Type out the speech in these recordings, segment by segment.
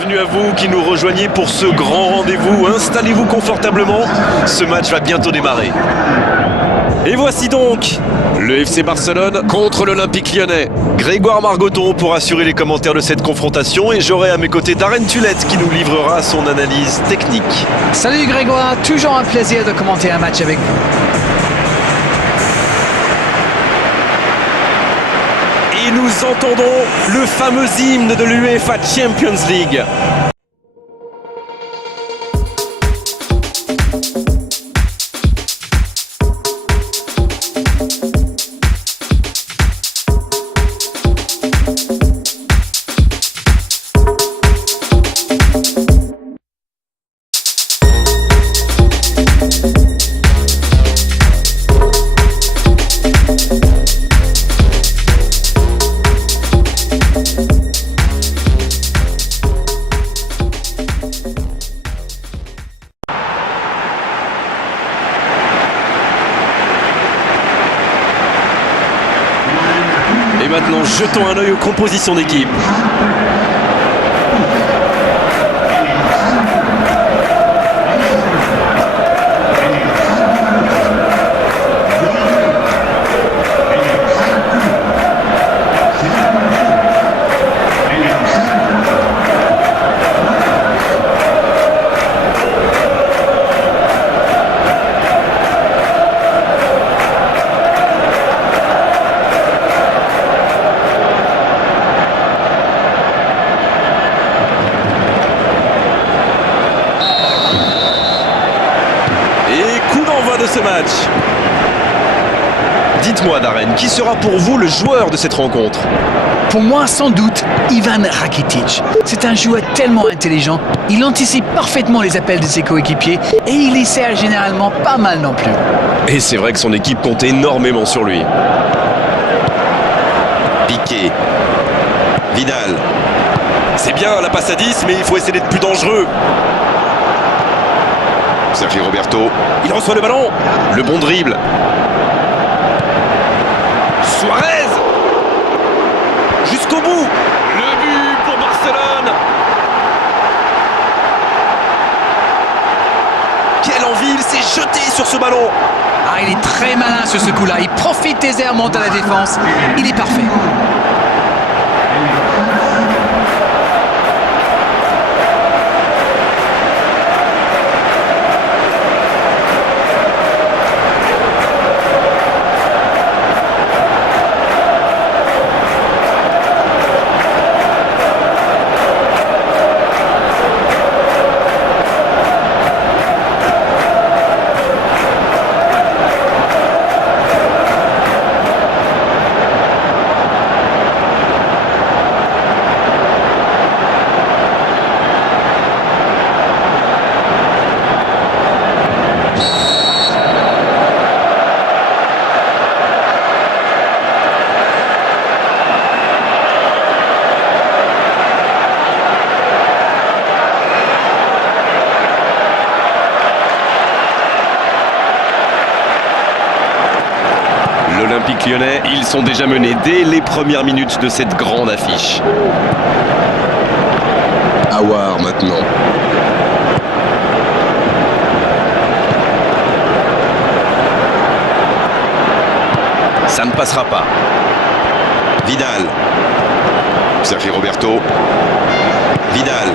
bienvenue à vous qui nous rejoignez pour ce grand rendez-vous. Installez-vous confortablement, ce match va bientôt démarrer. Et voici donc le FC Barcelone contre l'Olympique Lyonnais. Grégoire Margoton pour assurer les commentaires de cette confrontation et j'aurai à mes côtés Darren Tulette qui nous livrera son analyse technique. Salut Grégoire, toujours un plaisir de commenter un match avec vous. Et nous entendons le fameux hymne de l'UEFA Champions League. Et maintenant, jetons un œil aux compositions d'équipe. De ce match. Dites-moi Darren, qui sera pour vous le joueur de cette rencontre? Pour moi, sans doute, Ivan Rakitic. C'est un joueur tellement intelligent, il anticipe parfaitement les appels de ses coéquipiers et il les sert généralement pas mal non plus. Et c'est vrai que son équipe compte énormément sur lui. Piqué. Vidal. C'est bien la passe à 10, mais il faut essayer d'être plus dangereux. Sergio Roberto, il reçoit le ballon, le bon dribble. Suarez, jusqu'au bout, le but pour Barcelone. Quelle envie, il s'est jeté sur ce ballon. Ah, il est très malin sur ce coup-là, il profite des airs, monte à la défense, il est parfait. L'Olympique Lyonnais, ils sont déjà menés dès les premières minutes de cette grande affiche. Aouar maintenant. Ça ne passera pas. Vidal. Sergio Roberto. Vidal.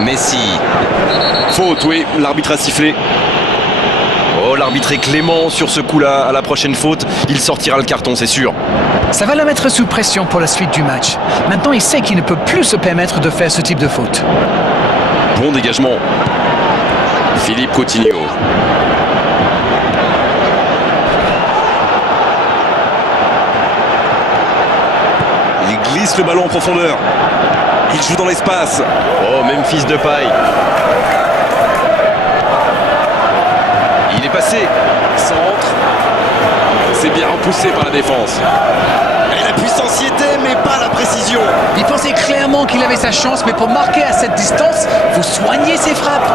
Messi. Faute, oui, l'arbitre a sifflé. Oh, l'arbitre est clément sur ce coup-là. À la prochaine faute, il sortira le carton, c'est sûr. Ça va le mettre sous pression pour la suite du match. Maintenant, il sait qu'il ne peut plus se permettre de faire ce type de faute. Bon dégagement. Philippe Coutinho. Il glisse le ballon en profondeur. Il joue dans l'espace. Oh, Memphis Depay. Il est passé. Centre. C'est bien repoussé par la défense. Et la puissance y était, mais pas la précision. Il pensait clairement qu'il avait sa chance, mais pour marquer à cette distance, il faut soigner ses frappes.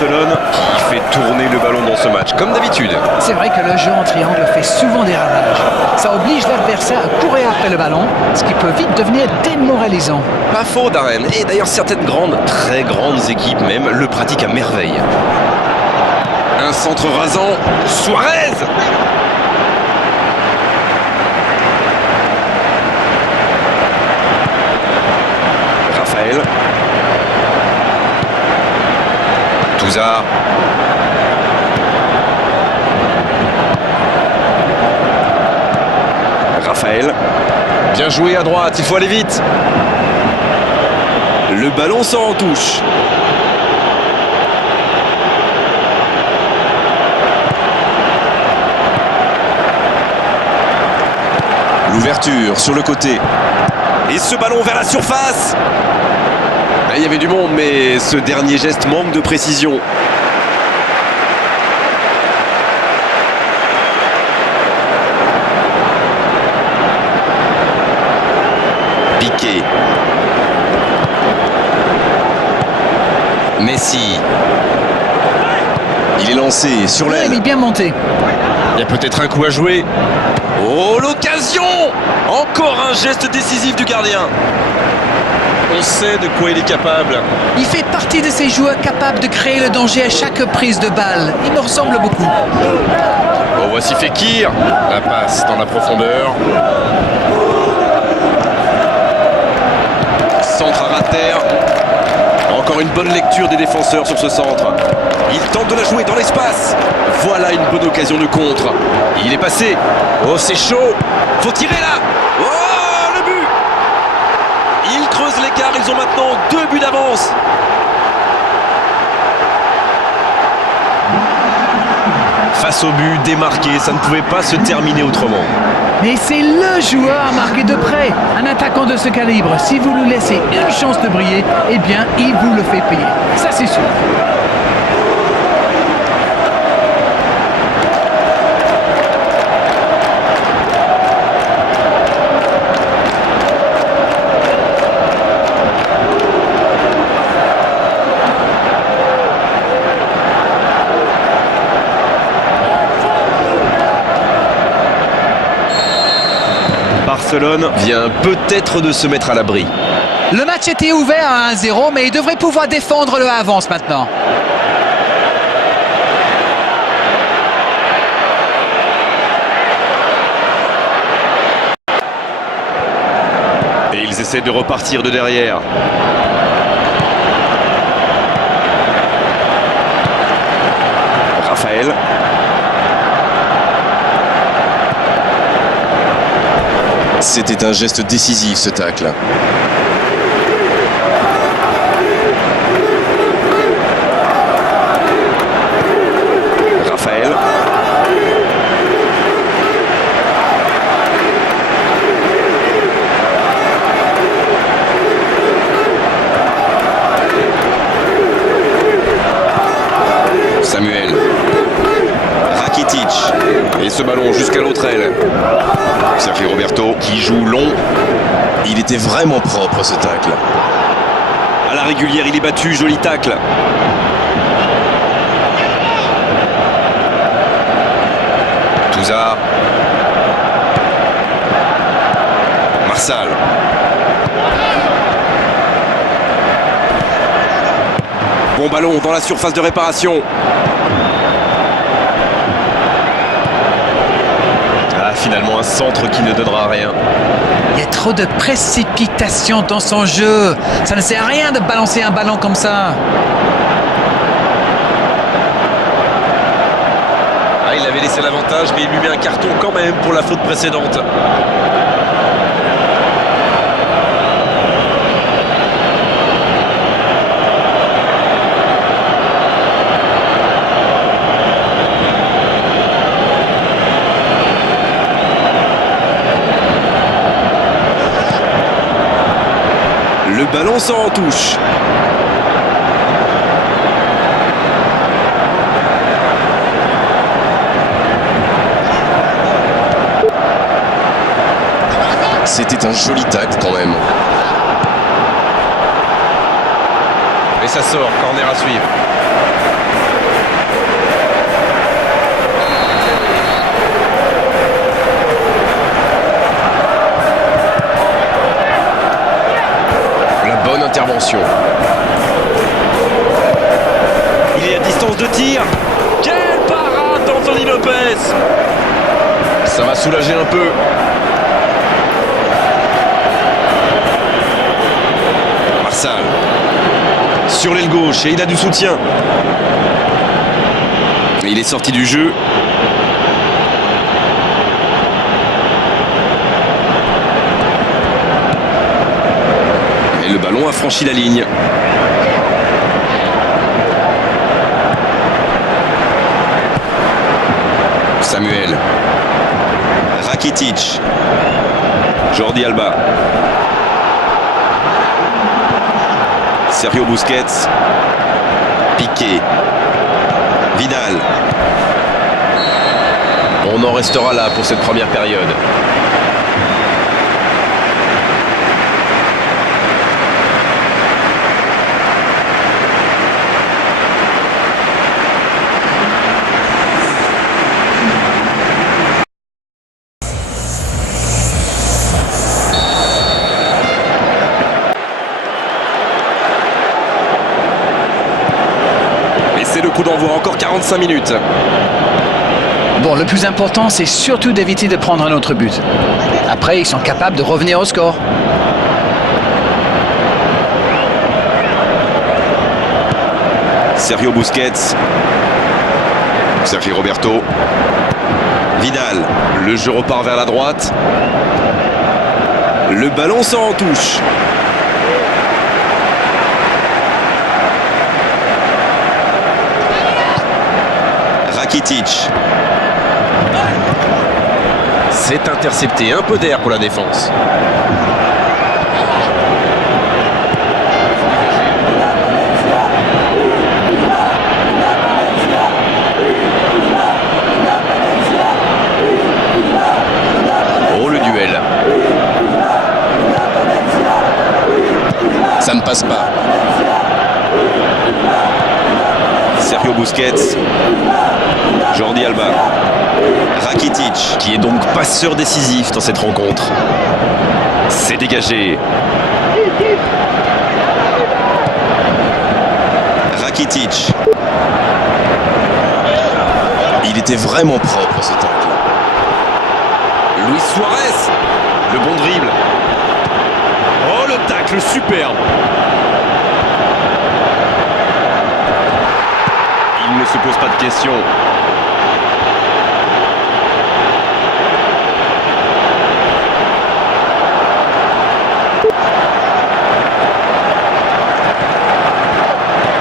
Barcelone qui fait tourner le ballon dans ce match, comme d'habitude. C'est vrai que le jeu en triangle fait souvent des ravages. Ça oblige l'adversaire à courir après le ballon, ce qui peut vite devenir démoralisant. Pas faux, Darren. Et d'ailleurs, certaines grandes, très grandes équipes même, le pratiquent à merveille. Un centre rasant. Suarez! Raphaël. Touzard. Raphaël. Bien joué à droite, il faut aller vite. Le ballon sort en touche. L'ouverture sur le côté. Et ce ballon vers la surface. Il y avait du monde, mais ce dernier geste manque de précision. Piqué. Messi. Il est lancé sur l'aile. Il est bien monté. Il y a peut-être un coup à jouer. Oh, l'occasion! Encore un geste décisif du gardien. On sait de quoi il est capable. Il fait partie de ces joueurs capables de créer le danger à chaque prise de balle. Il me ressemble beaucoup. Oh, voici Fekir. La passe dans la profondeur. Centre à terre. Encore une bonne lecture des défenseurs sur ce centre. Il tente de la jouer dans l'espace. Voilà une bonne occasion de contre. Il est passé. Oh, c'est chaud. Faut tirer là. Oh, le but. Ils creusent l'écart. Ils ont maintenant 2 buts d'avance. Face au but démarqué, ça ne pouvait pas se terminer autrement. Mais c'est le joueur à marquer de près. Un attaquant de ce calibre, si vous lui laissez une chance de briller, eh bien, il vous le fait payer. Ça, c'est sûr. Barcelone vient peut-être de se mettre à l'abri. Le match était ouvert à 1-0, mais il devrait pouvoir défendre le avance maintenant. Et ils essaient de repartir de derrière. Raphaël. C'était un geste décisif, ce tacle. Raphaël. Samuel. Rakitic. Et ce ballon jusqu'à l'autre aile. Sergio Roberto qui joue long. Il était vraiment propre, ce tacle. À la régulière, il est battu. Joli tacle. Touzard. Marsal. Bon ballon dans la surface de réparation. Finalement un centre qui ne donnera rien. Il y a trop de précipitation dans son jeu. Ça ne sert à rien de balancer un ballon comme ça. Il avait laissé l'avantage, mais il lui met un carton quand même pour la faute précédente. Le ballon sort en touche. C'était un joli tacle quand même. Et ça sort, corner à suivre. intervention. Il est à distance de tir. Quelle parade d'Anthony Lopez! Ça va soulager un peu. Marsal sur l'aile gauche et il a du soutien. Il est sorti du jeu. Et le ballon a franchi la ligne. Samuel. Rakitic. Jordi Alba. Sergio Busquets. Piqué. Vidal. On en restera là pour cette première période. C'est le coup d'envoi, encore 45 minutes. Bon, le plus important, c'est surtout d'éviter de prendre un autre but. Après, ils sont capables de revenir au score. Sergio Busquets. Sergio Roberto. Vidal. Le jeu repart vers la droite. Le ballon sort en touche. Rakitic. C'est intercepté, un peu d'air pour la défense. Oh, le duel. Ça ne passe pas. Sergio Busquets. Jordi Alba. Rakitic, qui est donc passeur décisif dans cette rencontre. C'est dégagé. Rakitic. Il était vraiment propre ce tacle. Luis Suarez. Le bon dribble. Oh, le tacle superbe. Il ne se pose pas de questions.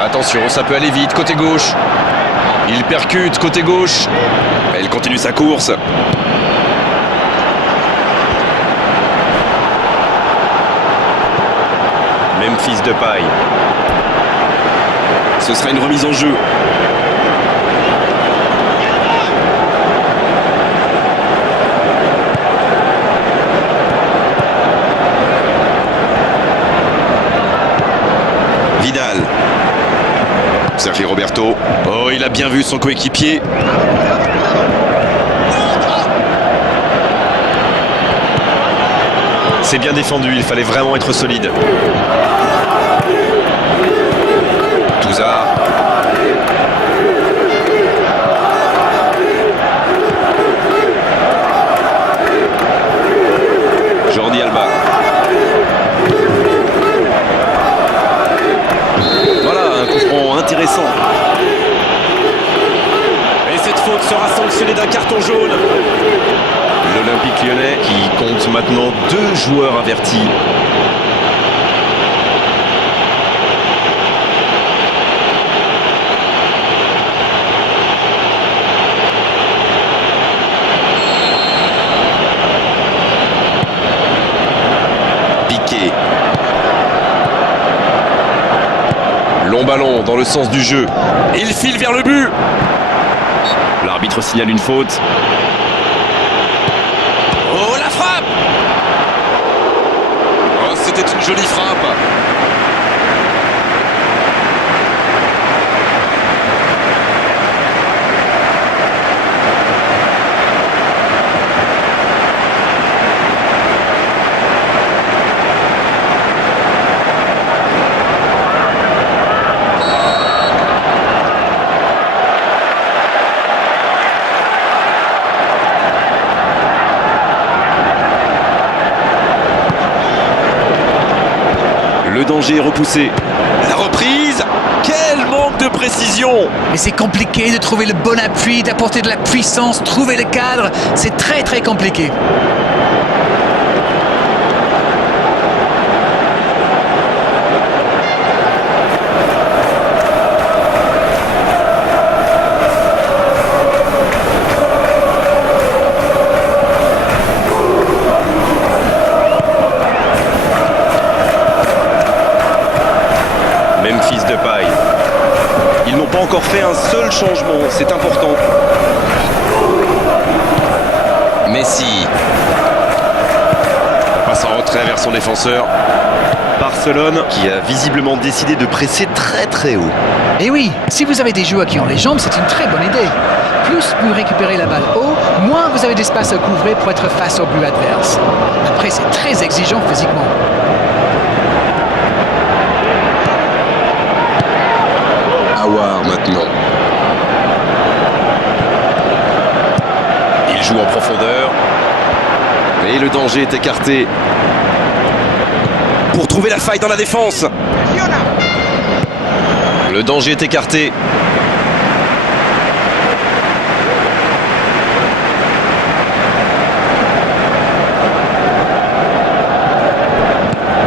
Attention, ça peut aller vite, côté gauche. Il percute, côté gauche. Elle continue sa course. Memphis Depay. Ce sera une remise en jeu. Vidal. Sergio Roberto. Oh, il a bien vu son coéquipier. C'est bien défendu, il fallait vraiment être solide. Touzard. Jordi Alba. Voilà, un coup franc intéressant. Et cette faute sera sanctionnée d'un carton jaune. L'Olympique Lyonnais qui compte maintenant 2 joueurs avertis. Piqué. Long ballon dans le sens du jeu. Il file vers le but. L'arbitre signale une faute. Oh, la frappe! Oh, c'était une jolie frappe. Le danger est repoussé. La reprise. Quel manque de précision! Et c'est compliqué de trouver le bon appui, d'apporter de la puissance, trouver le cadre. C'est très très compliqué. Memphis Depay. Ils n'ont pas encore fait un seul changement, c'est important. Messi. Passe en retrait vers son défenseur. Barcelone qui a visiblement décidé de presser très très haut. Et oui, si vous avez des joueurs qui ont les jambes, c'est une très bonne idée. Plus vous récupérez la balle haut, moins vous avez d'espace à couvrir pour être face au but adverse. Après, c'est très exigeant physiquement. Aouar maintenant. Il joue en profondeur. Et le danger est écarté. Pour trouver la faille dans la défense. Le danger est écarté.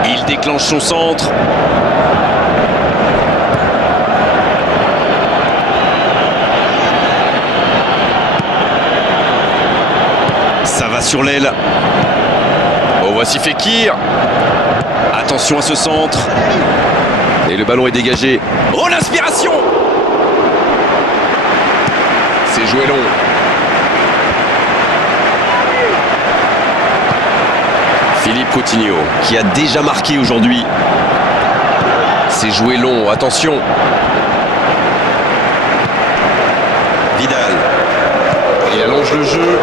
Il déclenche son centre. Ça va sur l'aile. Oh, voici Fekir. Attention à ce centre. Et le ballon est dégagé. Oh, l'inspiration! C'est joué long. Philippe Coutinho, qui a déjà marqué aujourd'hui. C'est joué long, attention. Vidal. Il allonge le jeu.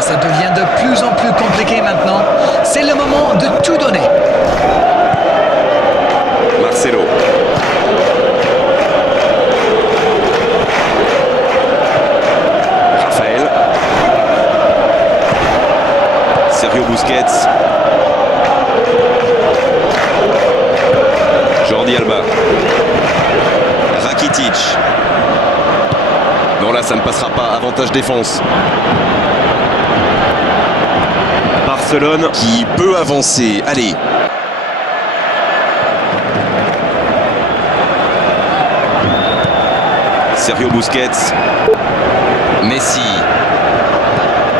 Ça devient de plus en plus compliqué maintenant. C'est le moment de tout donner. Marcelo. Raphaël. Sergio Busquets. Jordi Alba. Rakitic. Non, là, ça ne passera pas. Avantage défense. Barcelone qui peut avancer. Allez. Sergio Busquets. Messi.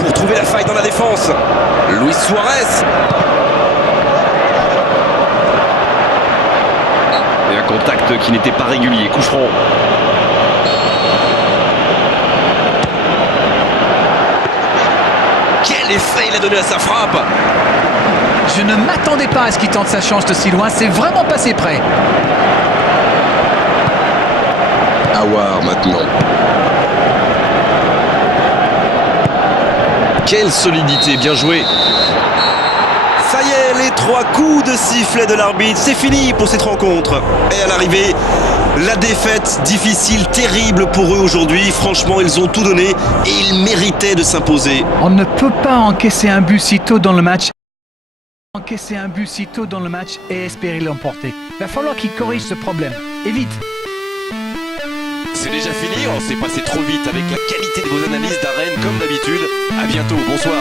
Pour trouver la faille dans la défense. Luis Suarez. Et un contact qui n'était pas régulier. Coup franc. Quel effet il a donné à sa frappe! Je ne m'attendais pas à ce qu'il tente sa chance de si loin. C'est vraiment passé près. Aouar maintenant. Quelle solidité, bien joué. Ça y est, les 3 coups de sifflet de l'arbitre, c'est fini pour cette rencontre. Et à l'arrivée, la défaite difficile, terrible pour eux aujourd'hui. Franchement, ils ont tout donné et ils méritaient de s'imposer. On ne peut pas encaisser un but si tôt dans le match. Et espérer l'emporter. Il va falloir qu'ils corrigent ce problème. Et vite. C'est déjà fini, on s'est passé trop vite avec la qualité de vos analyses d'arène comme d'habitude. À bientôt, bonsoir.